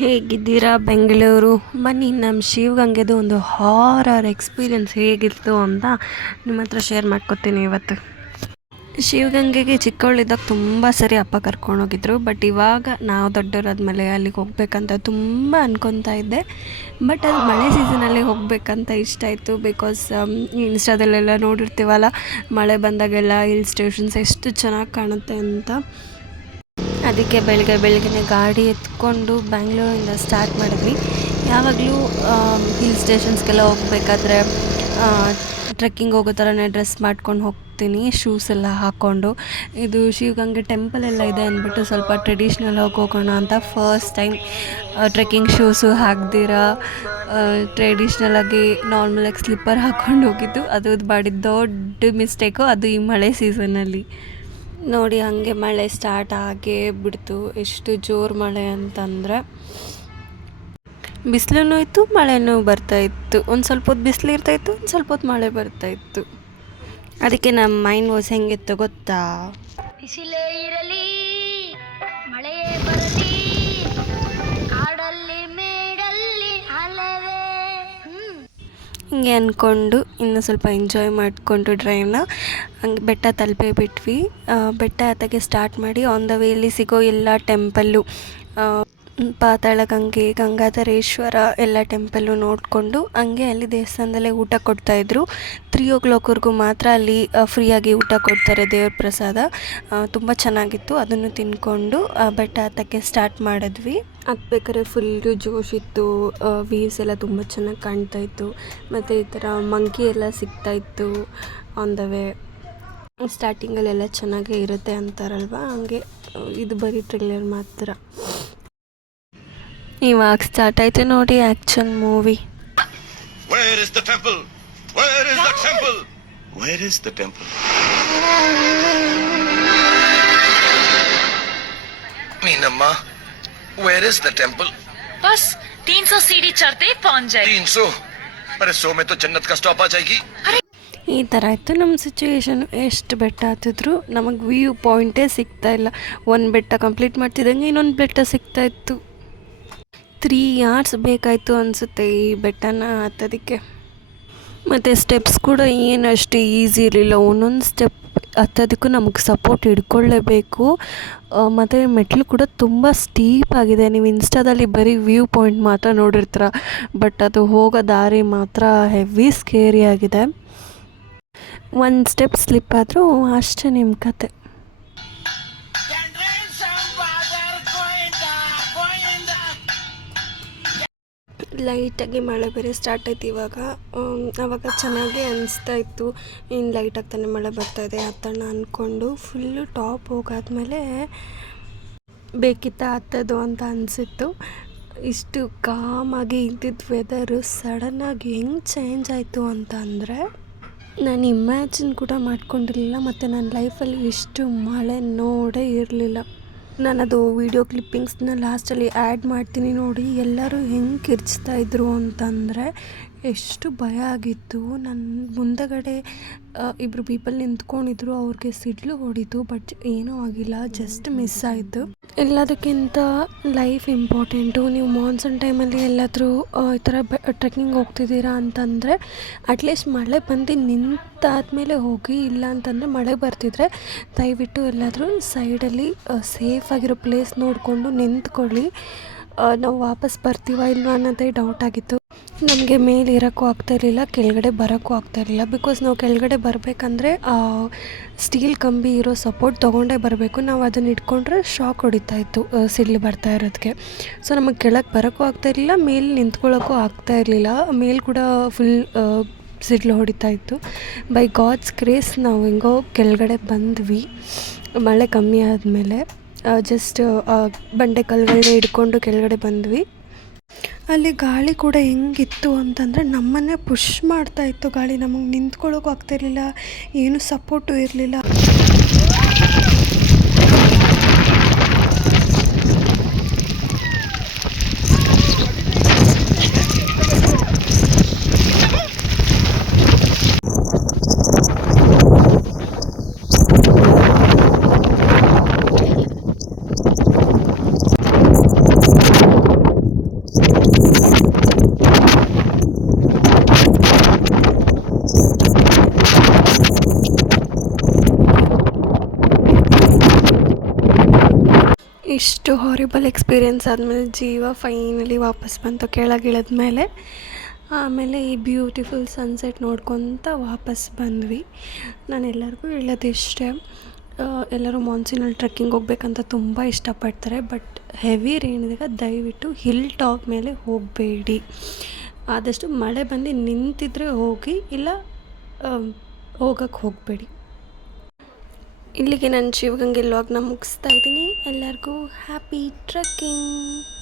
ಹೇಗಿದ್ದೀರಾ ಬೆಂಗಳೂರು? ಬನ್ನಿ ನಮ್ಮ ಶಿವಗಂಗೆದು ಒಂದು ಹಾರರ್ ಎಕ್ಸ್ಪೀರಿಯೆನ್ಸ್ ಹೇಗಿತ್ತು ಅಂತ ನಿಮ್ಮ ಹತ್ರ ಶೇರ್ ಮಾಡ್ಕೊತೀನಿ ಇವತ್ತು. ಶಿವಗಂಗೆಗೆ ಚಿಕ್ಕವಳಿದ್ದಾಗ ತುಂಬ ಸರಿ ಅಪ್ಪ ಕರ್ಕೊಂಡೋಗಿದ್ರು. ಬಟ್ ಇವಾಗ ನಾವು ದೊಡ್ಡವರಾದ್ಮೇಲೆ ಅಲ್ಲಿಗೆ ಹೋಗ್ಬೇಕಂತ ತುಂಬ ಅನ್ಕೊತಾ ಇದ್ದೆ. ಬಟ್ ಅದು ಮಳೆ ಸೀಸನಲ್ಲಿ ಹೋಗಬೇಕಂತ ಇಷ್ಟ ಆಯಿತು. ಬಿಕಾಸ್ ಇನ್ಸ್ಟಾದಲ್ಲೆಲ್ಲ ನೋಡಿರ್ತೀವಲ್ಲ, ಮಳೆ ಬಂದಾಗೆಲ್ಲ ಹಿಲ್ ಸ್ಟೇಷನ್ಸ್ ಎಷ್ಟು ಚೆನ್ನಾಗಿ ಕಾಣುತ್ತೆ ಅಂತ. ಅದಕ್ಕೆ ಬೆಳಗ್ಗೆ ಗಾಡಿ ಎತ್ಕೊಂಡು ಬ್ಯಾಂಗ್ಳೂರಿಂದ ಸ್ಟಾರ್ಟ್ ಮಾಡಿದ್ವಿ. ಯಾವಾಗಲೂ ಹಿಲ್ ಸ್ಟೇಷನ್ಸ್ಗೆಲ್ಲ ಹೋಗಬೇಕಾದ್ರೆ ಟ್ರೆಕ್ಕಿಂಗ್ ಹೋಗೋ ಥರನೇ ಡ್ರೆಸ್ ಮಾಡ್ಕೊಂಡು ಹೋಗ್ತೀನಿ, ಶೂಸ್ ಎಲ್ಲ ಹಾಕ್ಕೊಂಡು. ಇದು ಶಿವಗಂಗೆ ಟೆಂಪಲ್ ಎಲ್ಲ ಇದೆ ಅಂದ್ಬಿಟ್ಟು ಸ್ವಲ್ಪ ಟ್ರೆಡಿಷ್ನಲ್ ಆಗಿ ಹೋಗೋಣ ಅಂತ ಫಸ್ಟ್ ಟೈಮ್ ಟ್ರೆಕ್ಕಿಂಗ್ ಶೂಸು ಹಾಕ್ದಿರ ಟ್ರೆಡಿಷ್ನಲಾಗಿ ನಾರ್ಮಲಾಗಿ ಸ್ಲಿಪ್ಪರ್ ಹಾಕ್ಕೊಂಡು ಹೋಗಿದ್ದು. ಅದು ಮಾಡಿದ ದೊಡ್ಡ ಮಿಸ್ಟೇಕು, ಅದು ಈ ಮಳೆ ಸೀಸನಲ್ಲಿ. ನೋಡಿ ಹಾಗೆ ಮಳೆ ಸ್ಟಾರ್ಟ್ ಆಗೇ ಬಿಡ್ತು. ಎಷ್ಟು ಜೋರು ಮಳೆ ಅಂತಂದರೆ ಬಿಸಿಲೂ ಇತ್ತು, ಮಳೆನೂ ಬರ್ತಾಯಿತ್ತು. ಒಂದು ಸ್ವಲ್ಪ ಹೊತ್ತು ಬಿಸಿಲು ಇರ್ತಾಯಿತ್ತು, ಒಂದು ಸ್ವಲ್ಪ ಹೊತ್ತು ಮಳೆ ಬರ್ತಾಯಿತ್ತು. ಅದಕ್ಕೆ ನಮ್ಮ ಮೈಂಡ್ ವಾಯ್ಸ್ ಹೆಂಗಿತ್ತು ಗೊತ್ತಾ? ಬಿಸಿಲೇ ಇರಲಿ ಮಳೆಯೇ ಬರಲಿ ಕಾಡಲ್ಲಿ ಮೇಡಲ್ಲಿ ಅಲವೇ. ಹಿಂಗೆ ಅಂದ್ಕೊಂಡು ಇನ್ನೂ ಸ್ವಲ್ಪ ಎಂಜಾಯ್ ಮಾಡಿಕೊಂಡು ಡ್ರೈವ್ನ ಹಂಗೆ ಬೆಟ್ಟ ತಲುಪೇ ಬಿಟ್ವಿ. ಬೆಟ್ಟ ಹತ್ತಕ್ಕೆ ಸ್ಟಾರ್ಟ್ ಮಾಡಿ ಆನ್ ದ ವೇಲಿ ಸಿಗೋ ಎಲ್ಲ ಟೆಂಪಲ್ಲು, ಪಾತಾಳ ಗಂಗೆ, ಗಂಗಾಧರೇಶ್ವರ ಎಲ್ಲ ಟೆಂಪಲ್ಲು ನೋಡಿಕೊಂಡು ಹಂಗೆ ಅಲ್ಲಿ ದೇವಸ್ಥಾನದಲ್ಲೇ ಊಟ ಕೊಡ್ತಾಯಿದ್ರು. 3 o'clockವರೆಗೂ ಮಾತ್ರ ಅಲ್ಲಿ ಫ್ರೀಯಾಗಿ ಊಟ ಕೊಡ್ತಾರೆ, ದೇವ್ರ ಪ್ರಸಾದ. ತುಂಬ ಚೆನ್ನಾಗಿತ್ತು. ಅದನ್ನು ತಿಂದ್ಕೊಂಡು ಬೆಟ್ಟ ಹತ್ತಕ್ಕೆ ಸ್ಟಾರ್ಟ್ ಮಾಡಿದ್ವಿ. ಹತ್ಬೇಕಾದ್ರೆ ಫುಲ್ಲು ಜೋಶಿತ್ತು. ವ್ಯೂಸ್ ಎಲ್ಲ ತುಂಬ ಚೆನ್ನಾಗಿ ಕಾಣ್ತಾಯಿತ್ತು. ಮತ್ತು ಈ ಥರ ಮಂಕಿ ಎಲ್ಲ ಸಿಗ್ತಾಯಿತ್ತು ಆನ್ ದ ವೇ. ಸ್ಟಾರ್ಟಿಂಗಲ್ಲೆಲ್ಲ ಚೆನ್ನಾಗೇ ಇರುತ್ತೆ ಅಂತಾರಲ್ವ, ಹಂಗೆ ಇದು ಬರೀ ಟ್ರೇಲರ್ ಮಾತ್ರ. ಇವಾಗ ಸ್ಟಾರ್ಟ್ ಆಯ್ತು ನೋಡಿ action movie. Where is the temple? Where is the temple? Where is the temple? मीनम्मा, where is the temple? बस 300 सीढ़ी चढ़ते पहुंच जाए. 300? अरे 100 में तो जन्नत का स्टॉप आ जाएगी. ಈ ಥರ ಇತ್ತು ನಮ್ಮ ಸಿಚುವೇಶನ್. ಎಷ್ಟು ಬೆಟ್ಟ ಹತ್ತಿದ್ರು ನಮಗೆ ವ್ಯೂ ಪಾಯಿಂಟೇ ಸಿಗ್ತಾಯಿಲ್ಲ. ಒಂದು ಬೆಟ್ಟ ಕಂಪ್ಲೀಟ್ ಮಾಡ್ತಿದ್ದಂಗೆ ಇನ್ನೊಂದು ಬೆಟ್ಟ ಸಿಗ್ತಾಯಿತ್ತು. 3 hours ಬೇಕಾಯಿತು ಅನಿಸುತ್ತೆ ಈ ಬೆಟ್ಟನ ಹತ್ತೋದಕ್ಕೆ. ಮತ್ತು ಸ್ಟೆಪ್ಸ್ ಕೂಡ ಏನು ಅಷ್ಟು ಈಸಿ ಇರಲಿಲ್ಲ. ಒಂದೊಂದು ಸ್ಟೆಪ್ ಹತ್ತೋದಕ್ಕೂ ನಮಗೆ ಸಪೋರ್ಟ್ ಹಿಡ್ಕೊಳ್ಳೇಬೇಕು. ಮತ್ತು ಮೆಟ್ಲು ಕೂಡ ತುಂಬ ಸ್ಟೀಪ್ ಆಗಿದೆ. ನೀವು ಇನ್ಸ್ಟಾದಲ್ಲಿ ಬರೀ ವ್ಯೂ ಪಾಯಿಂಟ್ ಮಾತ್ರ ನೋಡಿರ್ತೀರ, ಬಟ್ ಅದು ಹೋಗೋ ದಾರಿ ಮಾತ್ರ ಹೆವಿ ಸ್ಕೇರಿ ಆಗಿದೆ. ಒಂದು ಸ್ಟೆಪ್ ಸ್ಲಿಪ್ ಆದರೂ ಅಷ್ಟೇ ನಿಮ್ಮ ಕತೆ. ಲೈಟಾಗಿ ಮಳೆ ಬೇರೆ ಸ್ಟಾರ್ಟ್ ಆಯ್ತು ಇವಾಗ. ಆವಾಗ ಚೆನ್ನಾಗಿ ಅನಿಸ್ತಾ ಇತ್ತು, ಇನ್ನು ಲೈಟ್ ಆಗ್ತಾನೆ ಮಳೆ ಬರ್ತಾಯಿದೆ ಹತ್ತೋಣ ಅಂದ್ಕೊಂಡು. ಫುಲ್ಲು ಟಾಪ್ ಹೋಗಾದ್ಮೇಲೆ ಬೇಕಿತ್ತ ಹತ್ತೋದು ಅಂತ ಅನಿಸಿತ್ತು. ಇಷ್ಟು ಕಾಮಾಗಿ ಇದ್ದಿದ್ದು ವೆದರು ಸಡನ್ನಾಗಿ ಹೆಂಗೆ ಚೇಂಜ್ ಆಯಿತು ಅಂತ ಅಂದರೆ ನಾನು ಇಮ್ಯಾಜಿನ್ ಕೂಡ ಮಾಡ್ಕೊಂಡಿರಲಿಲ್ಲ. ಮತ್ತು ನನ್ನ ಲೈಫಲ್ಲಿ ಇಷ್ಟು ಮಳೆ ನೋಡೇ ಇರಲಿಲ್ಲ. ನಾನದು ವೀಡಿಯೋ ಕ್ಲಿಪ್ಪಿಂಗ್ಸ್ನ ಲಾಸ್ಟಲ್ಲಿ ಆ್ಯಡ್ ಮಾಡ್ತೀನಿ ನೋಡಿ. ಎಲ್ಲರೂ ಹೆಂಗೆ ಕಿರ್ಚ್ತಾಯಿದ್ರು ಅಂತಂದರೆ ಎಷ್ಟು ಭಯ ಆಗಿತ್ತು. ನನ್ನ ಮುಂದಗಡೆ ಇಬ್ಬರು ಪೀಪಲ್ ನಿಂತ್ಕೊಂಡಿದ್ರು, ಅವ್ರಿಗೆ ಸಿಡ್ಲು ಹೊಡಿತು. ಬಟ್ ಏನೂ ಆಗಿಲ್ಲ, ಜಸ್ಟ್ ಮಿಸ್ ಆಯಿತು. ಎಲ್ಲದಕ್ಕಿಂತ ಲೈಫ್ ಇಂಪಾರ್ಟೆಂಟು. ನೀವು ಮಾನ್ಸೂನ್ ಟೈಮಲ್ಲಿ ಎಲ್ಲಾದರೂ ಈ ಥರ ಟ್ರೆಕ್ಕಿಂಗ್ ಹೋಗ್ತಿದ್ದೀರಾ ಅಂತಂದರೆ ಅಟ್ಲೀಸ್ಟ್ ಮಳೆ ಬಂದು ನಿಂತಾದ್ಮೇಲೆ ಹೋಗಿ. ಇಲ್ಲ ಅಂತಂದರೆ ಮಳೆ ಬರ್ತಿದ್ರೆ ದಯವಿಟ್ಟು ಎಲ್ಲಾದರೂ ಸೈಡಲ್ಲಿ ಸೇಫಾಗಿರೋ ಪ್ಲೇಸ್ ನೋಡಿಕೊಂಡು ನಿಂತ್ಕೊಳ್ಳಿ. ನಾವು ವಾಪಸ್ ಬರ್ತೀವ ಇಲ್ವಾ ಅನ್ನೋದೇ ಡೌಟ್ ಆಗಿತ್ತು. ನಮಗೆ ಮೇಲೆ ಇರೋಕ್ಕೂ ಆಗ್ತಾಯಿರಲಿಲ್ಲ, ಕೆಳಗಡೆ ಬರೋಕ್ಕೂ ಆಗ್ತಾಯಿರಲಿಲ್ಲ. ಬಿಕಾಸ್ ನಾವು ಕೆಳಗಡೆ ಬರಬೇಕಂದ್ರೆ ಸ್ಟೀಲ್ ಕಂಬಿ ಇರೋ ಸಪೋರ್ಟ್ ತೊಗೊಂಡೇ ಬರಬೇಕು. ನಾವು ಅದನ್ನು ಇಟ್ಕೊಂಡ್ರೆ ಶಾಕ್ ಹೊಡಿತಾಯಿತ್ತು ಸಿಡ್ಲು ಬರ್ತಾ ಇರೋದಕ್ಕೆ. ಸೊ ನಮಗೆ ಕೆಳಗೆ ಬರೋಕ್ಕೂ ಆಗ್ತಾಯಿರಲಿಲ್ಲ, ಮೇಲೆ ನಿಂತ್ಕೊಳ್ಳೋಕ್ಕೂ ಆಗ್ತಾಯಿರಲಿಲ್ಲ. ಮೇಲೆ ಕೂಡ ಫುಲ್ ಸಿಡ್ಲು ಹೊಡಿತಾಯಿತ್ತು. ಬೈ ಗಾಡ್ಸ್ ಗ್ರೇಸ್ ನಾವು ಹೆಂಗೋ ಕೆಳಗಡೆ ಬಂದ್ವಿ ಮಳೆ ಕಮ್ಮಿ ಆದಮೇಲೆ. ಜಸ್ಟ್ ಬಂಡೆ ಕಲ್ಲುಗಳನ್ನ ಹಿಡ್ಕೊಂಡು ಕೆಳಗಡೆ ಬಂದ್ವಿ. ಅಲ್ಲಿ ಗಾಳಿ ಕೂಡ ಹೆಂಗಿತ್ತು ಅಂತಂದರೆ ನಮ್ಮನ್ನೇ ಪುಷ್ ಮಾಡ್ತಾಯಿತ್ತು ಗಾಳಿ. ನಮಗೆ ನಿಂತ್ಕೊಳ್ಳೋಕ್ಕೂ ಆಗ್ತಾಯಿರಲಿಲ್ಲ, ಏನೂ ಸಪೋರ್ಟು ಇರಲಿಲ್ಲ. ಇಷ್ಟು ಹಾರಿಬಲ್ ಎಕ್ಸ್ಪೀರಿಯೆನ್ಸ್ ಆದಮೇಲೆ ಜೀವ ಫೈನಲಿ ವಾಪಸ್ ಬಂತು ಕೆಳಗಿಳಿದ್ಮೇಲೆ. ಆಮೇಲೆ ಈ ಬ್ಯೂಟಿಫುಲ್ ಸನ್ಸೆಟ್ ನೋಡ್ಕೊತ ವಾಪಸ್ ಬಂದ್ವಿ. ನಾನು ಎಲ್ಲರಿಗೂ ಹೇಳೋದಿಷ್ಟೇ, ಎಲ್ಲರೂ ಮಾನ್ಸೂನಲ್ಲಿ ಟ್ರೆಕ್ಕಿಂಗ್ ಹೋಗ್ಬೇಕಂತ ತುಂಬ ಇಷ್ಟಪಡ್ತಾರೆ. ಬಟ್ ಹೆವಿ ರೇಣಿದಾಗ ದಯವಿಟ್ಟು ಹಿಲ್ ಟಾಪ್ ಮೇಲೆ ಹೋಗಬೇಡಿ. ಆದಷ್ಟು ಮಳೆ ಬಂದು ನಿಂತಿದ್ರೆ ಹೋಗಿ, ಇಲ್ಲ ಹೋಗಕ್ಕೆ ಹೋಗಬೇಡಿ. ಇಲ್ಲಿಗೆ ನಾನು ಶಿವಗಂಗೆ ವ್ಲಾಗ್ನ ಮುಗಿಸ್ತಾ ಇದ್ದೀನಿ. ಎಲ್ಲರಿಗೂ ಹ್ಯಾಪಿ ಟ್ರೆಕ್ಕಿಂಗ್.